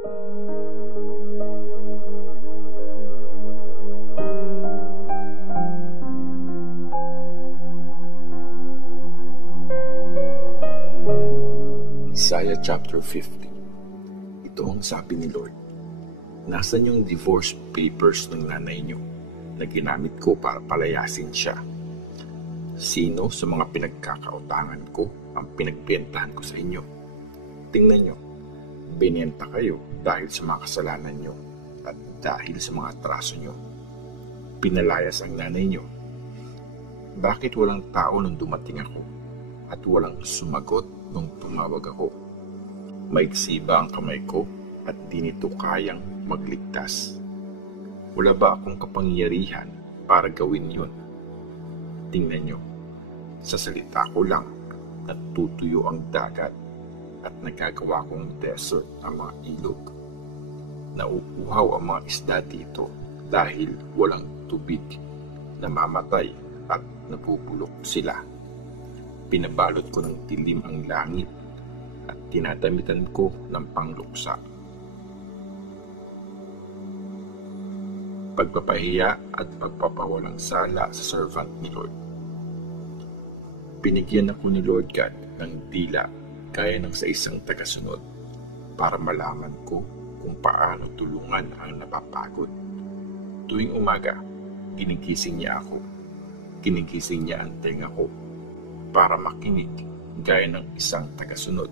Isaiah chapter 50. Ito ang sabi ni Lord. Nasaan yung divorce papers ng nanay niyo na ginamit ko para palayasin siya? Sino sa mga pinagkakautangan ko ang pinagbentahan ko sa inyo? Tingnan niyo, binenta kayo dahil sa mga kasalanan niyo at dahil sa mga atraso niyo. Pinalayas ang nanay niyo. Bakit walang tao nung dumating ako at walang sumagot nung tumawag ako? Maigsi ba ang kamay ko at di nito kayang magligtas? Wala ba akong kapangyarihan para gawin yun? Tingnan nyo, sa salita ko lang natutuyo ang dagat at nagagawa kong desert ang mga ilog. Nauuhaw ang mga isda dito dahil walang tubig, namamatay at nabubulok sila. Pinabalot ko ng dilim ang langit at tinadamitan ko ng pangluksa. Pagpapahiya at pagpapawalang sala sa servant ni Lord. Binigyan ako ni Lord God ng dila gaya ng sa isang tagasunod para malaman ko kung paano tulungan ang napapagod. Tuwing umaga, ginigising niya ako. Ginigising niya ang tenga ko para makinig gaya ng isang tagasunod.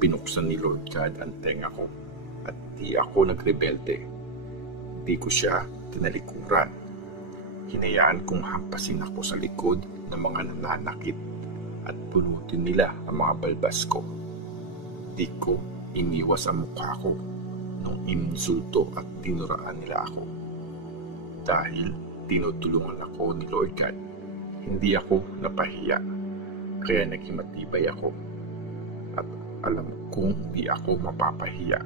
Binuksan ni Lord God ang tenga ko at di ako nagrebelde. Di ko siya tinalikuran. Hinayaan kong hampasin ako sa likod ng mga nananakit at punutin nila ang mga balbas ko. Di ko iniwas ang mukha ko nung insulto at tinuraan nila ako. Dahil tinutulungan ako ni Lord God, hindi ako napahiya, kaya naging matibay ako. At alam kong di ako mapapahiya.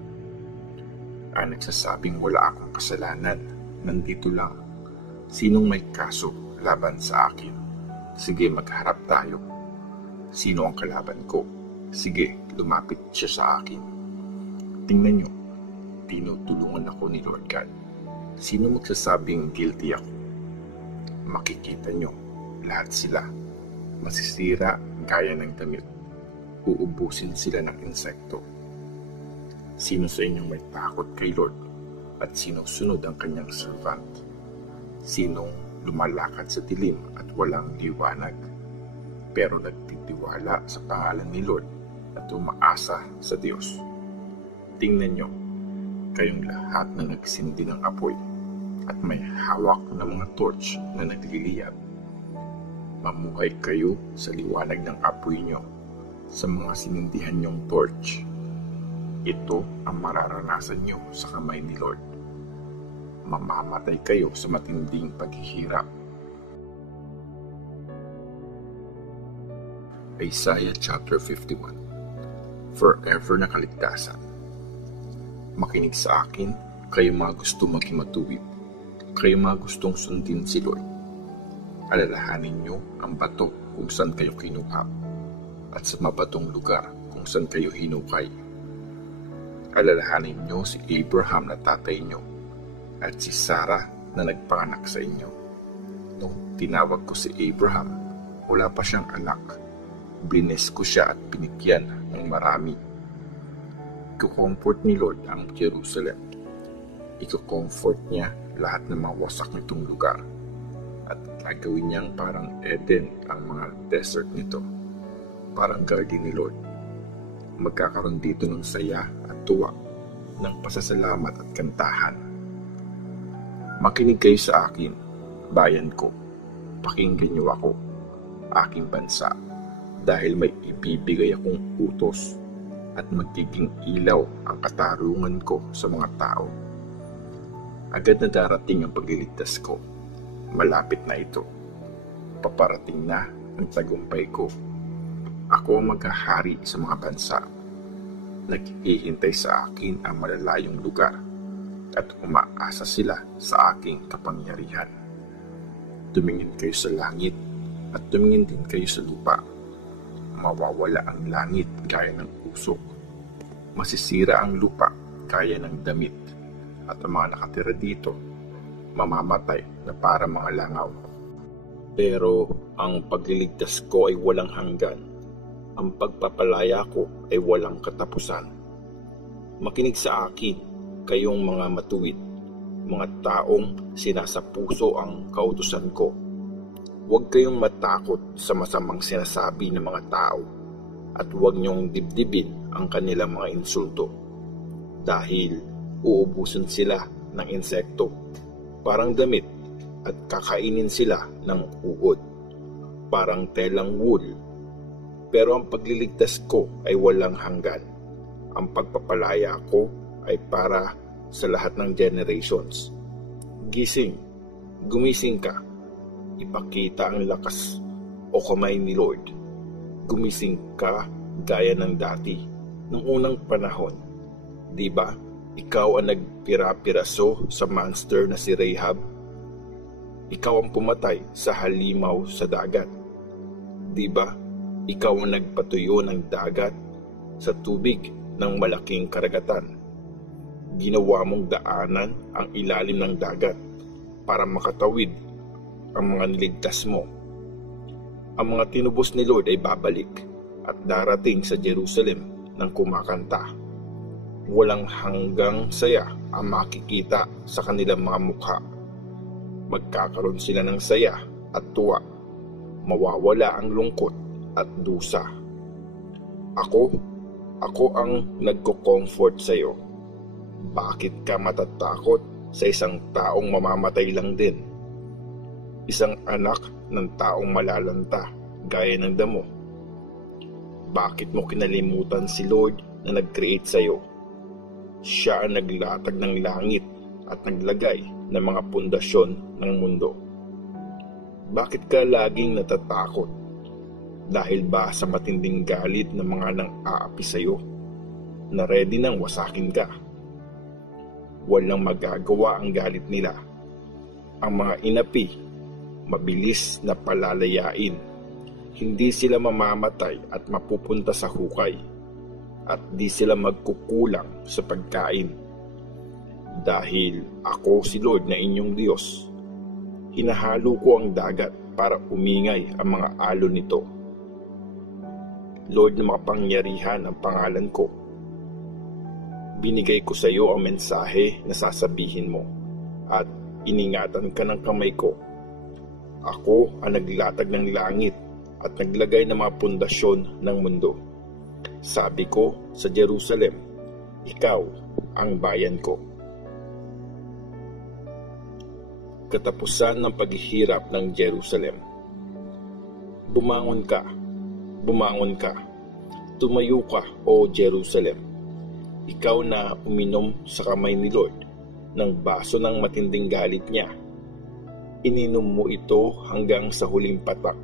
Ang nagsasabing wala akong kasalanan, nandito lang. Sinong may kaso laban sa akin? Sige, magharap tayo. Sino ang kalaban ko? Sige, lumapit siya sa akin. Tingnan nyo, tinutulungan ako ni Lord God. Sino magsasabing guilty ako? Makikita nyo, lahat sila. Masisira gaya ng damit. Uubusin sila ng insekto. Sino sa inyong may takot kay Lord at sinusunod ang kanyang servant? Sinong lumalakad sa dilim at walang liwanag, pero nagtitiwala sa pangalan ni Lord at umaasa sa Diyos? Tingnan nyo, kayong lahat na nagsindi ng apoy at may hawak ng mga torch na nagliliyab. Mamuhay kayo sa liwanag ng apoy nyo sa mga sinindihan nyong torch. Ito ang mararanasan nyo sa kamay ni Lord. Mamamatay kayo sa matinding paghihirap. Isaiah chapter 51. Forever na kaligtasan. Makinig sa akin, kayo mga gusto maging matuwid. Kayo mga gustong sundin si Lord. Alalahanin nyo ang bato kung saan kayo kinuha at sa mabatong lugar kung saan kayo hinukay. Alalahanin nyo si Abraham na tatay nyo at si Sarah na nagpanganak sa inyo. Nung tinawag ko si Abraham, wala pa siyang anak. Blines ko siya at binigyan ng marami. Iko-comfort ni Lord ang Jerusalem. Iko-comfort niya lahat ng mga wasak nitong lugar. At gagawin niyang parang Eden ang mga desert nito. Parang garden ni Lord. Magkakaroon dito ng saya at tuwa, ng pasasalamat at kantahan. Makinig kayo sa akin, bayan ko. Pakinggan niyo ako, aking bansa, dahil may ibibigay akong utos at magiging ilaw ang katarungan ko sa mga tao. Agad na darating ang pagliligtas ko. Malapit na ito. Paparating na ang tagumpay ko. Ako ang maghahari sa mga bansa. Naghihintay sa akin ang malalayong lugar at umaasa sila sa aking kapangyarihan. Tumingin kayo sa langit at tumingin din kayo sa lupa. Mawawala ang langit gaya ng usok. Masisira ang lupa kaya ng damit, at ang mga nakatira dito mamamatay na para mga langaw. Pero ang pagliligtas ko ay walang hanggan. Ang pagpapalaya ko ay walang katapusan. Makinig sa akin, kayong mga matuwid, mga taong sinasapuso ang kautusan ko. Huwag kayong matakot sa masamang sinasabi ng mga tao, at huwag niyong dibdibin ang kanilang mga insulto. Dahil uubusin sila ng insekto, parang damit, at kakainin sila ng uod, parang telang wool. Pero ang pagliligtas ko ay walang hanggan. Ang pagpapalaya ko ay para sa lahat ng generations. Gising, gumising ka. Ipakita ang lakas o kamay ni Lord. Gumising ka gaya ng dati, nung unang panahon. Di ba? Ikaw ang nagpira-piraso sa monster na si Rahab. Ikaw ang pumatay sa halimaw sa dagat. Di ba? Ikaw ang nagpatuyo ng dagat sa tubig ng malaking karagatan. Ginawa mong daanan ang ilalim ng dagat para makatawid ang mga niligtas mo. Ang mga tinubos ni Lord ay babalik at darating sa Jerusalem ng kumakanta. Walang hanggang saya ang makikita sa kanilang mga mukha. Magkakaroon sila ng saya at tuwa. Mawawala ang lungkot at dusa. Ako ang nagko-comfort sa iyo. Bakit ka matatakot sa isang taong mamamatay lang din? Isang anak ng taong malalanta gaya ng damo. Bakit mo kinalimutan si Lord na nag-create sa iyo? Siya ang naglatag ng langit at naglagay ng mga pundasyon ng mundo. Bakit ka laging natatakot? Dahil ba sa matinding galit ng mga nang-aapi sa iyo na ready nang wasakin ka? Walang magagawa ang galit nila. Ang mga inapi, mabilis na palalayain. Hindi sila mamamatay at mapupunta sa hukay, at di sila magkukulang sa pagkain. Dahil ako si Lord na inyong Diyos, hinahalo ko ang dagat para umingay ang mga alon nito. Lord na makapangyarihan ang pangalan ko. Binigay ko sa iyo ang mensahe na sasabihin mo, at iningatan ka ng kamay ko. Ako ang naglatag ng langit at naglagay ng mga pundasyon ng mundo. Sabi ko sa Jerusalem, ikaw ang bayan ko. Katapusan ng paghihirap ng Jerusalem. Bumangon ka, bumangon ka. Tumayo ka, o Jerusalem. Ikaw na uminom sa kamay ni Lord ng baso ng matinding galit niya. Ininom mo ito hanggang sa huling patak,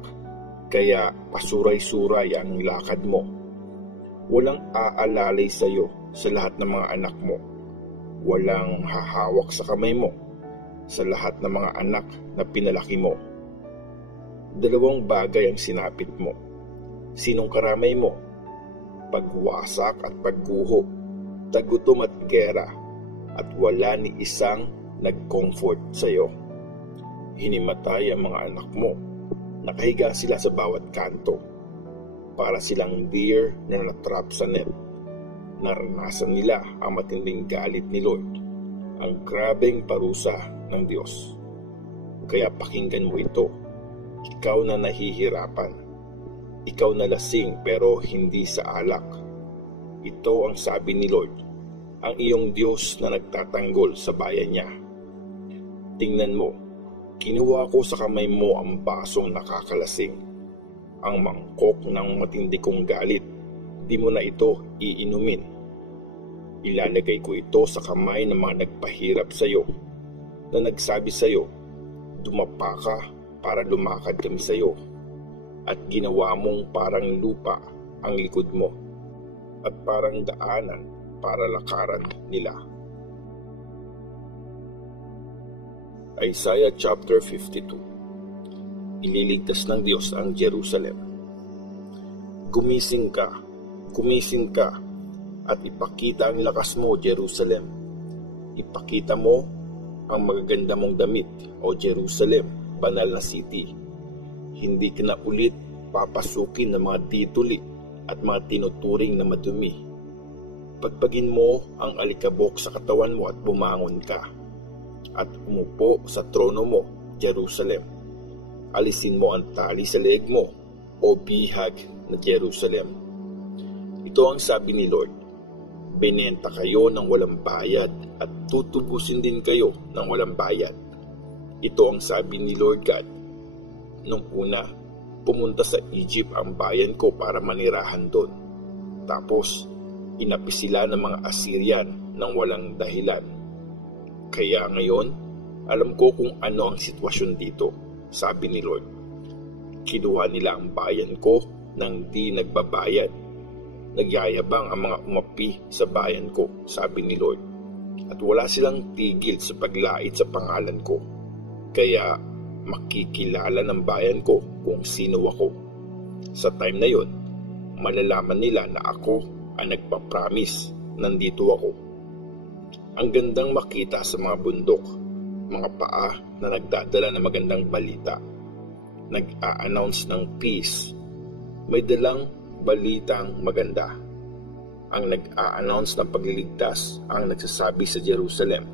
kaya pasuray-suray ang lakad mo. Walang aalalay sa iyo sa lahat ng mga anak mo. Walang hahawak sa kamay mo sa lahat ng mga anak na pinalaki mo. Dalawang bagay ang sinapit mo. Sinong karamay mo? Pagwasak at pagguho, tagutom at gera, at wala ni isang nag-comfort sa iyo. Hinimatay ang mga anak mo. Nakahiga sila sa bawat kanto. Para silang deer na natrap sa net. Naranasan nila ang matinding galit ni Lord, ang grabeng parusa ng Diyos. Kaya pakinggan mo ito. Ikaw na nahihirapan. Ikaw na lasing pero hindi sa alak. Ito ang sabi ni Lord, ang iyong Diyos na nagtatanggol sa bayan niya. Tingnan mo, kinuha ko sa kamay mo ang basong nakakalasing, ang mangkok ng matindi kong galit. Di mo na ito iinumin. Ilalagay ko ito sa kamay ng mga nagpahirap sa iyo, na nagsabi sa iyo, dumapa ka para lumakad kami sa iyo, at ginawa mong parang lupa ang likod mo, at parang daanan para lakaran nila. Isaiah chapter 52. Ililigtas ng Diyos ang Jerusalem. Gumising ka, at ipakita ang lakas mo, Jerusalem. Ipakita mo ang magaganda mong damit, o Jerusalem, banal na city. Hindi ka na ulit papasukin ng mga tituli at mga tinuturing na madumi. Pagpagin mo ang alikabok sa katawan mo at bumangon ka. At umupo sa trono mo, Jerusalem. Alisin mo ang tali sa leeg mo, o bihag na Jerusalem. Ito ang sabi ni Lord, binenta kayo ng walang bayad at tutubusin din kayo ng walang bayad. Ito ang sabi ni Lord God. Nung una, pumunta sa Egypt ang bayan ko para manirahan doon. Tapos, inapi sila ng mga Assyrian ng walang dahilan. Kaya ngayon, alam ko kung ano ang sitwasyon dito, sabi ni Lord. Kinuha nila ang bayan ko nang di nagbabayad. Nagyayabang ang mga umapi sa bayan ko, sabi ni Lord. At wala silang tigil sa paglait sa pangalan ko. Kaya makikilala ng bayan ko kung sino ako. Sa time na yon, malalaman nila na ako ang nagpapromise, nandito ako. Ang gandang makita sa mga bundok, mga paa na nagdadala ng magandang balita. Nag-a-announce ng peace. May dalang balitang maganda. Ang nag-a-announce ng pagliligtas ang nagsasabi sa Jerusalem.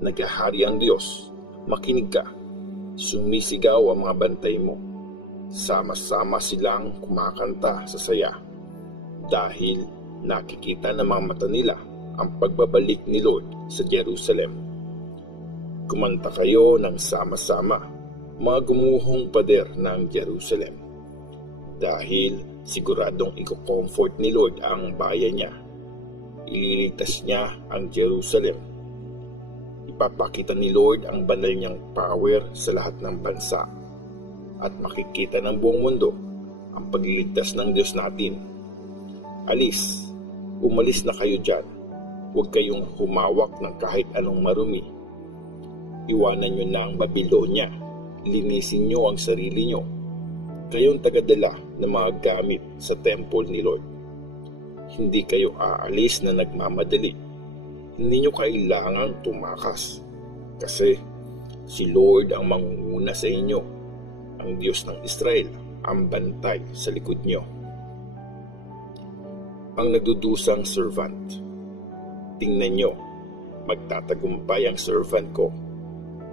Naghahari ang Diyos. Makinig ka. Sumisigaw ang mga bantay mo. Sama-sama silang kumakanta sa saya. Dahil nakikita ng mga mata nila ang pagbabalik ni Lord sa Jerusalem. Kumanta kayo ng sama-sama, mga gumuhong pader ng Jerusalem. Dahil siguradong i-comfort ni Lord ang bayan niya. Ililigtas niya ang Jerusalem. Ipapakita ni Lord ang banal niyang power sa lahat ng bansa. At makikita ng buong mundo ang pagliligtas ng Diyos natin. Umalis na kayo dyan. Huwag kayong humawak ng kahit anong marumi. Iwanan nyo na ang Babylonia. Linisin nyo ang sarili nyo. Kayong tagadala ng mga gamit sa temple ni Lord. Hindi kayo aalis na nagmamadali. Hindi nyo kailangang tumakas. Kasi si Lord ang mangunguna sa inyo. Ang Diyos ng Israel ang bantay sa likod nyo. Ang nagdudusang servant. Tingnan nyo, magtatagumpay ang servant ko.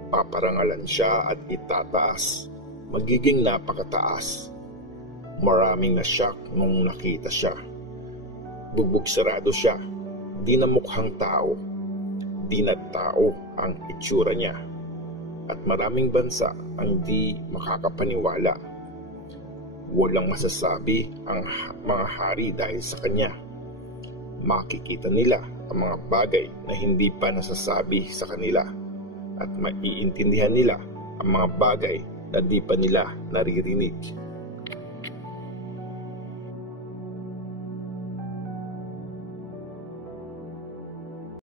Paparangalan siya at itataas. Magiging napakataas. Maraming na-shock nung nakita siya. Bugbog sarado siya. Di na mukhang tao. Di na tao ang itsura niya. At maraming bansa ang di makakapaniwala. Walang masasabi ang mga hari dahil sa kanya. Makikita nila ang mga bagay na hindi pa nasasabi sa kanila at maiintindihan nila ang mga bagay na di pa nila naririnig.